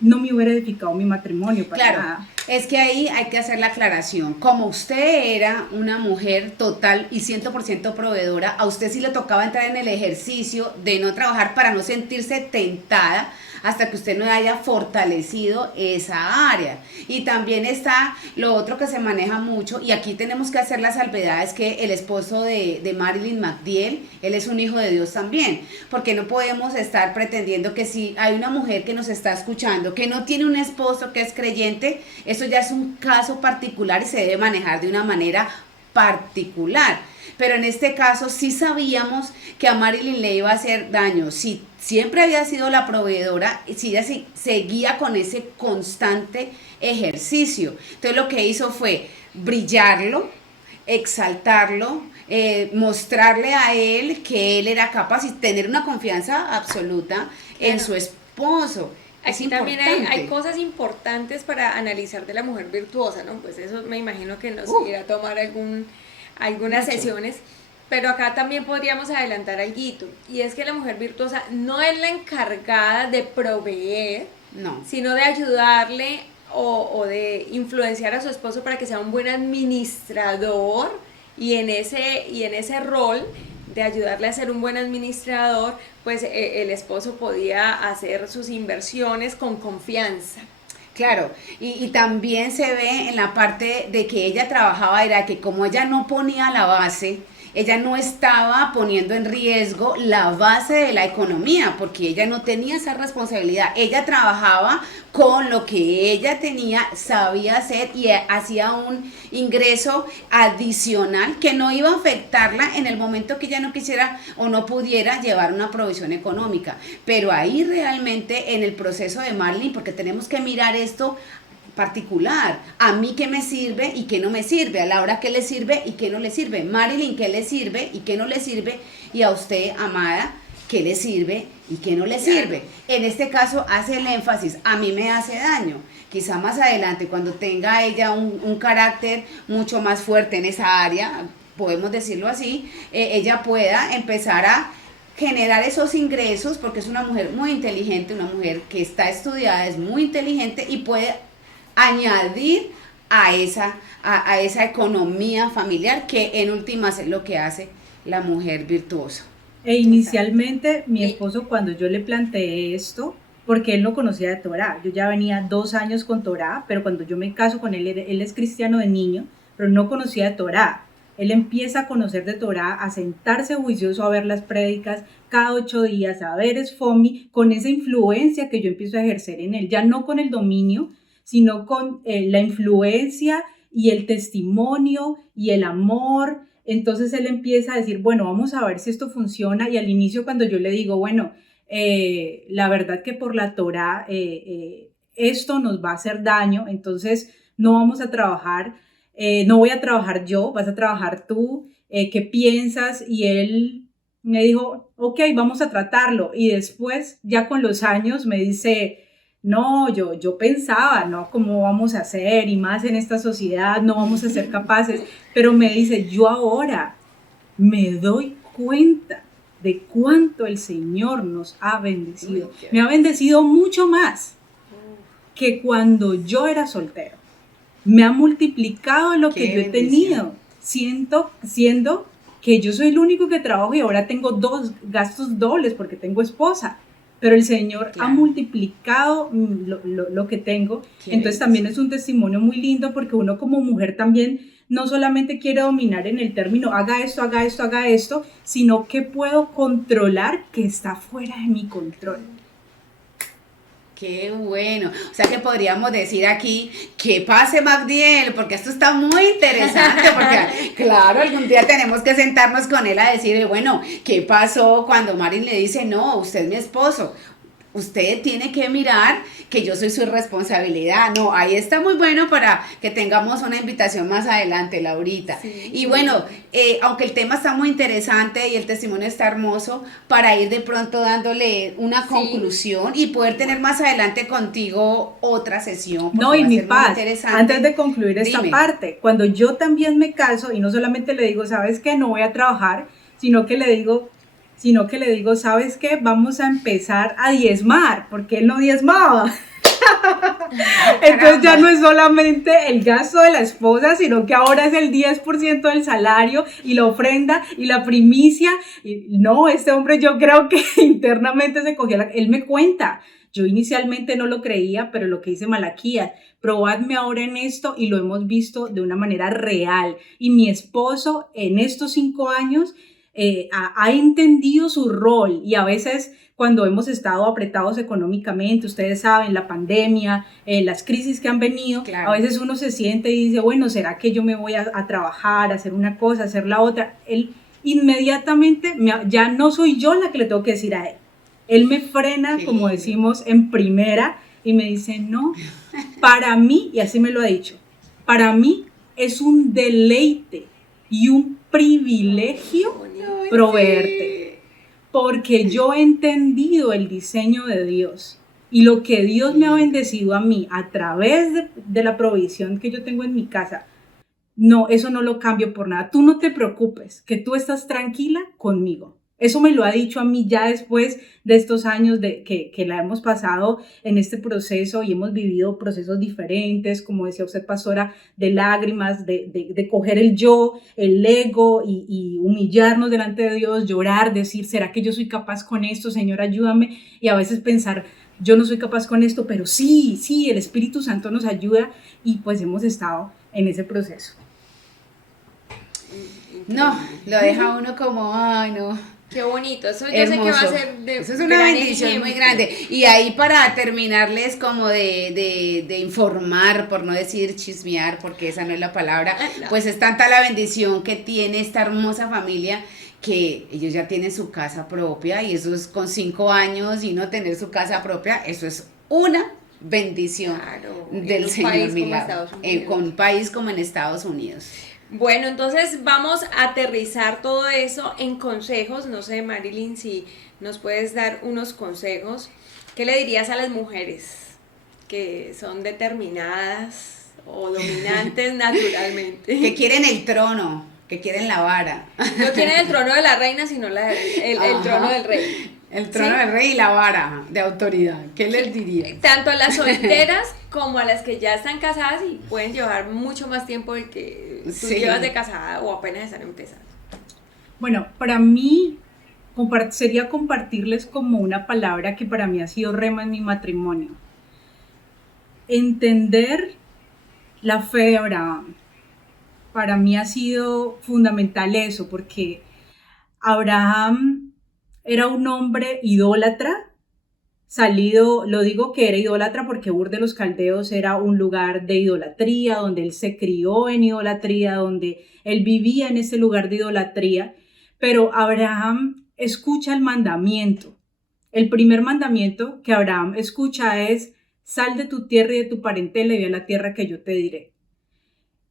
no me hubiera edificado mi matrimonio para Claro, nada. es que ahí hay que hacer la aclaración. Como usted era una mujer total y 100% proveedora, a usted sí le tocaba entrar en el ejercicio de no trabajar para no sentirse tentada hasta que usted no haya fortalecido esa área. Y también está lo otro que se maneja mucho, y aquí tenemos que hacer la salvedad, es que el esposo de Marilyn McDill, él es un hijo de Dios también, porque no podemos estar pretendiendo que si hay una mujer que nos está escuchando, que no tiene un esposo que es creyente, eso ya es un caso particular y se debe manejar de una manera particular. Pero en este caso sí sabíamos que a Marilyn le iba a hacer daño. Si siempre había sido la proveedora, si ella seguía con ese constante ejercicio. Entonces lo que hizo fue brillarlo, exaltarlo, mostrarle a él que él era capaz y tener una confianza absoluta en su esposo. Aquí también hay cosas importantes para analizar de la mujer virtuosa, ¿no? Pues eso me imagino que nos irá a tomar algunas sesiones, pero acá también podríamos adelantar algo, y es que la mujer virtuosa no es la encargada de proveer, sino de ayudarle o de influenciar a su esposo para que sea un buen administrador, y en ese rol de ayudarle a ser un buen administrador, pues el esposo podía hacer sus inversiones con confianza. Claro, y también se ve en la parte de que ella trabajaba, era que como ella no ponía la base, ella no estaba poniendo en riesgo la base de la economía, porque ella no tenía esa responsabilidad. Ella trabajaba con lo que ella tenía, sabía hacer, y hacía un ingreso adicional que no iba a afectarla en el momento que ella no quisiera o no pudiera llevar una provisión económica. Pero ahí realmente en el proceso de Marilyn, porque tenemos que mirar esto particular, a mí qué me sirve y qué no me sirve, a Laura qué le sirve y qué no le sirve, Marilyn qué le sirve y qué no le sirve, y a usted, amada, qué le sirve y qué no le sirve. En este caso hace el énfasis, a mí me hace daño. Quizá más adelante, cuando tenga ella un carácter mucho más fuerte en esa área, podemos decirlo así, ella pueda empezar a generar esos ingresos, porque es una mujer muy inteligente, una mujer que está estudiada, es muy inteligente y puede añadir a esa economía familiar, que en últimas es lo que hace la mujer virtuosa. E inicialmente mi esposo, cuando yo le planteé esto, porque él no conocía de Torá, yo ya venía 2 años con Torá, pero cuando yo me caso con él, él es cristiano de niño, pero no conocía de Torá. Él empieza a conocer de Torá, a sentarse juicioso a ver las prédicas cada 8 días, a ver Esfomi, con esa influencia que yo empiezo a ejercer en él, ya no con el dominio, sino con la influencia y el testimonio y el amor. Entonces él empieza a decir, bueno, vamos a ver si esto funciona. Y al inicio, cuando yo le digo, bueno, la verdad que por la Torá esto nos va a hacer daño, entonces no vamos a trabajar, no voy a trabajar yo, vas a trabajar tú, ¿qué piensas? Y él me dijo, ok, vamos a tratarlo. Y después, ya con los años, me dice, no, yo pensaba, ¿no? ¿Cómo vamos a hacer? Y más en esta sociedad, no vamos a ser capaces. Pero me dice, yo ahora me doy cuenta de cuánto el Señor nos ha bendecido. Me ha bendecido mucho más que cuando yo era soltero. Me ha multiplicado lo que yo he tenido. Siendo que yo soy el único que trabajo y ahora tengo 2 gastos dobles porque tengo esposa. Pero el Señor ha multiplicado lo que tengo. Entonces también es un testimonio muy lindo, porque uno como mujer también no solamente quiere dominar en el término haga esto, haga esto, haga esto, sino que puedo controlar que está fuera de mi control. Qué bueno, o sea que podríamos decir aquí que pase McDill, porque esto está muy interesante, porque claro, algún día tenemos que sentarnos con él a decir, bueno, ¿qué pasó cuando Marilyn le dice, no, usted es mi esposo? Usted tiene que mirar que yo soy su responsabilidad. No, ahí está muy bueno para que tengamos una invitación más adelante, Laurita. Sí, y bueno, aunque el tema está muy interesante y el testimonio está hermoso, para ir de pronto dándole una conclusión y poder tener más adelante contigo otra sesión. No, y mi paz, antes de concluir esta parte, cuando yo también me caso y no solamente le digo, ¿sabes qué? No voy a trabajar, sino que le digo, ¿sabes qué? Vamos a empezar a diezmar, porque él no diezmaba. Entonces ya no es solamente el gasto de la esposa, sino que ahora es el 10% del salario y la ofrenda y la primicia. Y no, este hombre yo creo que internamente se cogió él me cuenta. Yo inicialmente no lo creía, pero lo que dice Malaquías, probadme ahora en esto, y lo hemos visto de una manera real. Y mi esposo en estos 5 años ha entendido su rol, y a veces cuando hemos estado apretados económicamente, ustedes saben, la pandemia, las crisis que han venido, claro, a veces uno se siente y dice, bueno, ¿será que yo me voy a trabajar, a hacer una cosa, a hacer la otra? Él inmediatamente, ya no soy yo la que le tengo que decir a él. Él me frena, sí, como decimos, en primera, y me dice, no, para mí, y así me lo ha dicho, para mí es un deleite y un privilegio proveerte, porque yo he entendido el diseño de Dios y lo que Dios me ha bendecido a mí a través de la provisión que yo tengo en mi casa. No, eso no lo cambio por nada. Tú no te preocupes, que tú estás tranquila conmigo. Eso me lo ha dicho a mí ya después de estos años que la hemos pasado en este proceso y hemos vivido procesos diferentes, como decía usted, pastora, de lágrimas, de coger el yo, el ego y humillarnos delante de Dios, llorar, decir, ¿será que yo soy capaz con esto? Señor, ayúdame. Y a veces pensar, yo no soy capaz con esto, pero sí, el Espíritu Santo nos ayuda, y pues hemos estado en ese proceso. No, lo deja uno como, ay, no. Qué bonito, eso yo hermoso. Sé que va a ser de eso es una bendición ejemplo. Muy grande. Y ahí para terminarles como de informar, por no decir chismear, porque esa no es la palabra, no. Pues es tanta la bendición que tiene esta hermosa familia, que ellos ya tienen su casa propia, y eso es con 5 años y no tener su casa propia, eso es una bendición, claro, del Señor milagro, con un país como en Estados Unidos. Bueno, entonces vamos a aterrizar todo eso en consejos. No sé, Marilyn, si nos puedes dar unos consejos. ¿Qué le dirías a las mujeres que son determinadas o dominantes naturalmente? Que quieren el trono, que quieren la vara. No quieren el trono de la reina, sino el trono del rey. El trono, ¿sí?, del rey y la vara de autoridad. ¿Qué les diría? Tanto a las solteras como a las que ya están casadas y pueden llevar mucho más tiempo del que tú, sí, llevas de casada o apenas están empezando. Bueno, para mí sería compartirles como una palabra que para mí ha sido rema en mi matrimonio. Entender la fe de Abraham. Para mí ha sido fundamental eso, porque Abraham era un hombre idólatra, lo digo que era idólatra porque Ur de los Caldeos era un lugar de idolatría, donde él se crió en idolatría, donde él vivía en ese lugar de idolatría, pero Abraham escucha el mandamiento. El primer mandamiento que Abraham escucha es, sal de tu tierra y de tu parentela y ve a la tierra que yo te diré.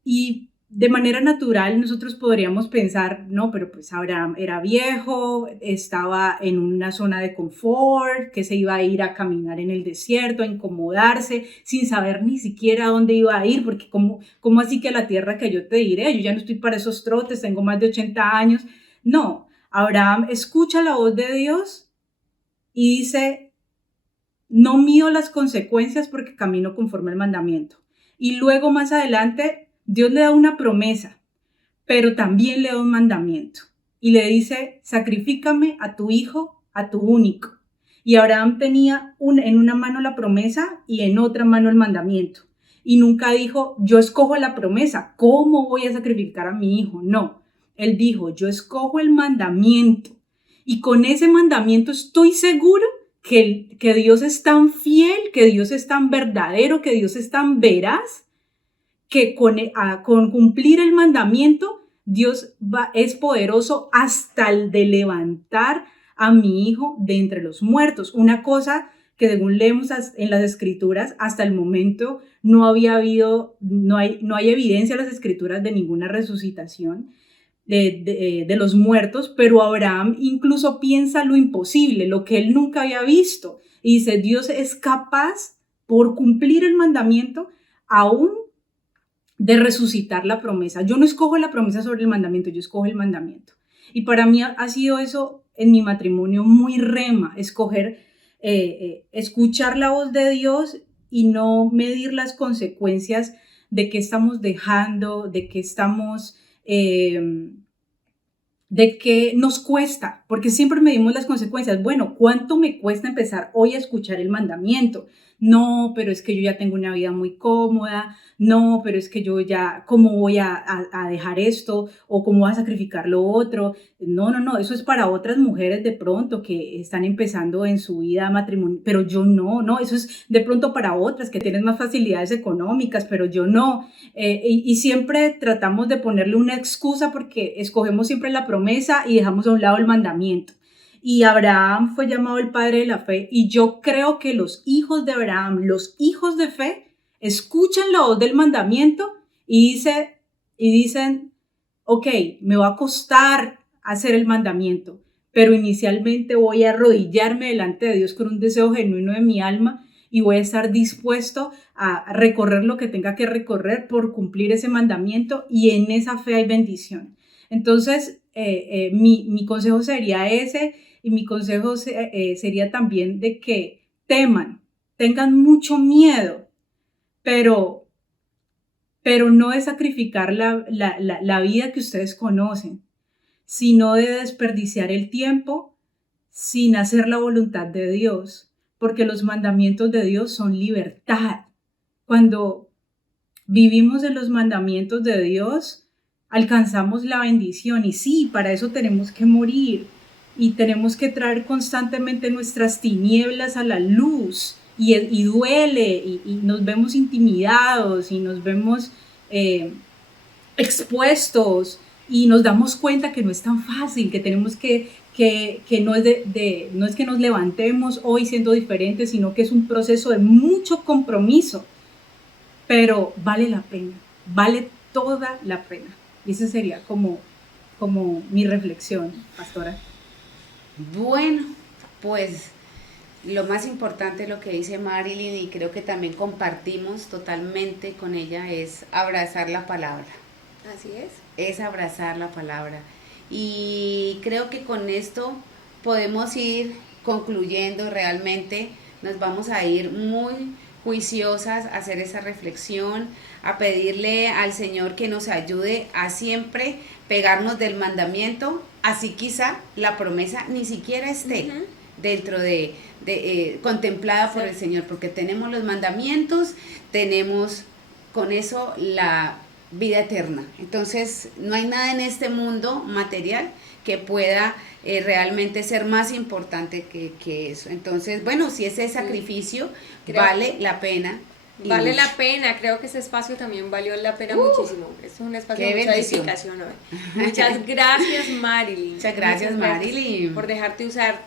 Y de manera natural nosotros podríamos pensar, no, pero pues Abraham era viejo, estaba en una zona de confort, que se iba a ir a caminar en el desierto, a incomodarse, sin saber ni siquiera a dónde iba a ir, porque ¿cómo así que a la tierra que yo te diré? Yo ya no estoy para esos trotes, tengo más de 80 años. No, Abraham escucha la voz de Dios y dice, no mido las consecuencias porque camino conforme al mandamiento. Y luego más adelante Dios le da una promesa, pero también le da un mandamiento. Y le dice, sacrifícame a tu hijo, a tu único. Y Abraham tenía en una mano la promesa y en otra mano el mandamiento. Y nunca dijo, yo escojo la promesa, ¿cómo voy a sacrificar a mi hijo? No, él dijo, yo escojo el mandamiento. Y con ese mandamiento estoy seguro que Dios es tan fiel, que Dios es tan verdadero, que Dios es tan veraz, que con cumplir el mandamiento, Dios es poderoso hasta el de levantar a mi hijo de entre los muertos. Una cosa que según leemos en las escrituras, hasta el momento no hay evidencia en las escrituras de ninguna resucitación de los muertos, pero Abraham incluso piensa lo imposible, lo que él nunca había visto. Y dice, Dios es capaz, por cumplir el mandamiento, aún de resucitar la promesa. Yo no escojo la promesa sobre el mandamiento, yo escojo el mandamiento. Y para mí ha sido eso en mi matrimonio muy rema, escoger, escuchar la voz de Dios y no medir las consecuencias de qué estamos dejando, de qué estamos, de qué nos cuesta, porque siempre medimos las consecuencias. Bueno, ¿cuánto me cuesta empezar hoy a escuchar el mandamiento? No, pero es que yo ya tengo una vida muy cómoda. No, pero es que yo ya, ¿cómo voy a dejar esto? ¿O cómo voy a sacrificar lo otro? No, eso es para otras mujeres de pronto que están empezando en su vida matrimonial, pero yo no, eso es de pronto para otras que tienen más facilidades económicas, pero yo no. Y siempre tratamos de ponerle una excusa porque escogemos siempre la promesa y dejamos a un lado el mandamiento. Y Abraham fue llamado el padre de la fe, y yo creo que los hijos de Abraham, los hijos de fe, escuchan la voz del mandamiento y dicen, ok, me va a costar hacer el mandamiento, pero inicialmente voy a arrodillarme delante de Dios con un deseo genuino de mi alma y voy a estar dispuesto a recorrer lo que tenga que recorrer por cumplir ese mandamiento, y en esa fe hay bendición. Entonces, mi consejo sería ese, y mi consejo sería también de que tengan mucho miedo, pero no de sacrificar la vida que ustedes conocen, sino de desperdiciar el tiempo sin hacer la voluntad de Dios, porque los mandamientos de Dios son libertad. Cuando vivimos en los mandamientos de Dios, alcanzamos la bendición, y sí, para eso tenemos que morir y tenemos que traer constantemente nuestras tinieblas a la luz, y duele, y nos vemos intimidados y nos vemos expuestos, y nos damos cuenta que no es tan fácil, que tenemos que no es que nos levantemos hoy siendo diferentes, sino que es un proceso de mucho compromiso, pero vale la pena, vale toda la pena. Y esa sería como mi reflexión, pastora. Bueno, pues lo más importante, lo que dice Marilyn, y creo que también compartimos totalmente con ella, es abrazar la palabra. Así es. Es abrazar la palabra. Y creo que con esto podemos ir concluyendo realmente. Nos vamos a ir muy juiciosas a hacer esa reflexión, a pedirle al Señor que nos ayude a siempre pegarnos del mandamiento, así quizá la promesa ni siquiera esté dentro de contemplada por el Señor, porque tenemos los mandamientos, tenemos con eso la vida eterna. Entonces no hay nada en este mundo material que pueda realmente ser más importante que eso. Entonces, bueno, si ese sacrificio vale la pena. Vale la pena, creo que ese espacio también valió la pena muchísimo. Es un espacio de mucha edificación hoy. Muchas gracias, Marilyn. Muchas gracias, Marilyn, por dejarte usar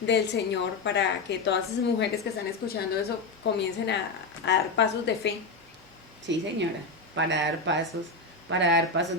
del Señor para que todas esas mujeres que están escuchando eso comiencen a dar pasos de fe. Sí, señora, para dar pasos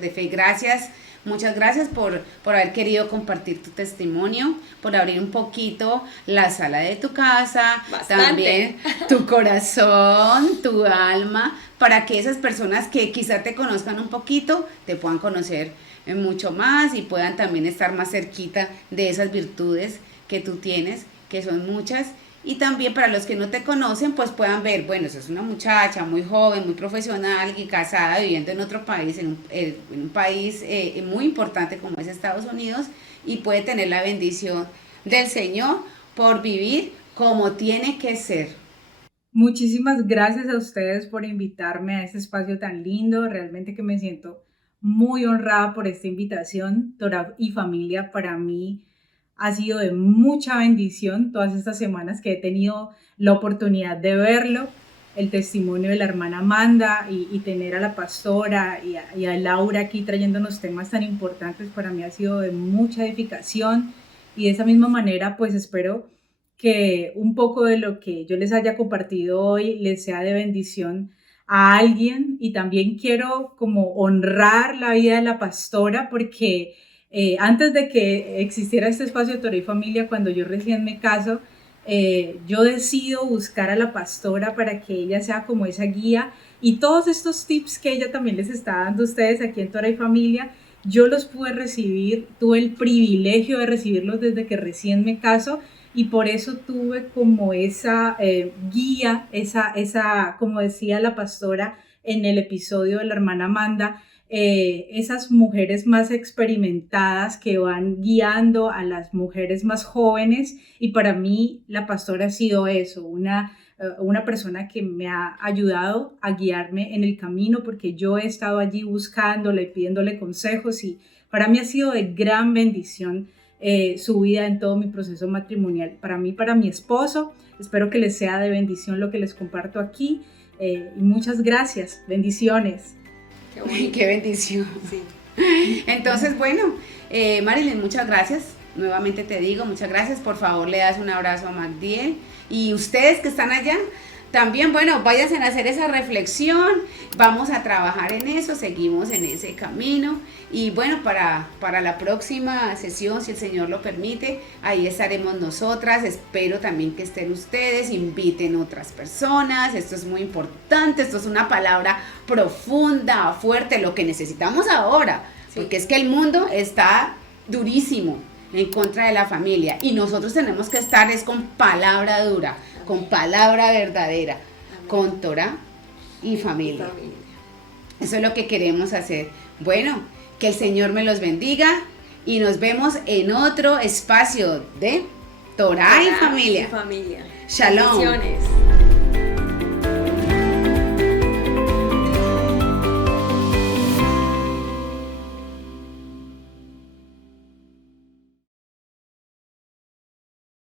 de fe. Gracias. Muchas gracias por haber querido compartir tu testimonio, por abrir un poquito la sala de tu casa, también tu corazón, tu alma, para que esas personas que quizá te conozcan un poquito, te puedan conocer mucho más y puedan también estar más cerquita de esas virtudes que tú tienes, que son muchas. Y también para los que no te conocen, pues puedan ver, bueno, esa es una muchacha muy joven, muy profesional y casada, viviendo en otro país, en un país muy importante como es Estados Unidos, y puede tener la bendición del Señor por vivir como tiene que ser. Muchísimas gracias a ustedes por invitarme a este espacio tan lindo. Realmente que me siento muy honrada por esta invitación. Torah y familia para mí ha sido de mucha bendición todas estas semanas que he tenido la oportunidad de verlo, el testimonio de la hermana Amanda y tener a la pastora y a Laura aquí trayéndonos temas tan importantes. Para mí ha sido de mucha edificación, y de esa misma manera pues espero que un poco de lo que yo les haya compartido hoy les sea de bendición a alguien. Y también quiero como honrar la vida de la pastora, porque antes de que existiera este espacio de Torah y Familia, cuando yo recién me caso, yo decido buscar a la pastora para que ella sea como esa guía, y todos estos tips que ella también les está dando a ustedes aquí en Torah y Familia, yo los pude recibir, tuve el privilegio de recibirlos desde que recién me caso, y por eso tuve como esa guía, como decía la pastora en el episodio de la hermana Amanda, esas mujeres más experimentadas que van guiando a las mujeres más jóvenes, y para mí la pastora ha sido eso, una persona que me ha ayudado a guiarme en el camino, porque yo he estado allí buscándola y pidiéndole consejos, y para mí ha sido de gran bendición su vida en todo mi proceso matrimonial. Para mí, para mi esposo, espero que les sea de bendición lo que les comparto aquí, y muchas gracias, bendiciones. Qué bendición. Sí. Entonces, bueno, Marilyn, muchas gracias. Nuevamente te digo, muchas gracias. Por favor, le das un abrazo a Magdiel. Y ustedes que están allá, también, bueno, váyanse a hacer esa reflexión. Vamos a trabajar en eso, seguimos en ese camino. Y bueno, para la próxima sesión, si el Señor lo permite, ahí estaremos nosotras. Espero también que estén ustedes, inviten otras personas. Esto es muy importante, esto es una palabra profunda, fuerte, lo que necesitamos ahora. Sí. Porque es que el mundo está durísimo en contra de la familia, y nosotros tenemos que estar es con palabra dura, con palabra verdadera, con Torah y familia. Eso es lo que queremos hacer. Bueno, que el Señor me los bendiga y nos vemos en otro espacio de Torah y familia. Shalom.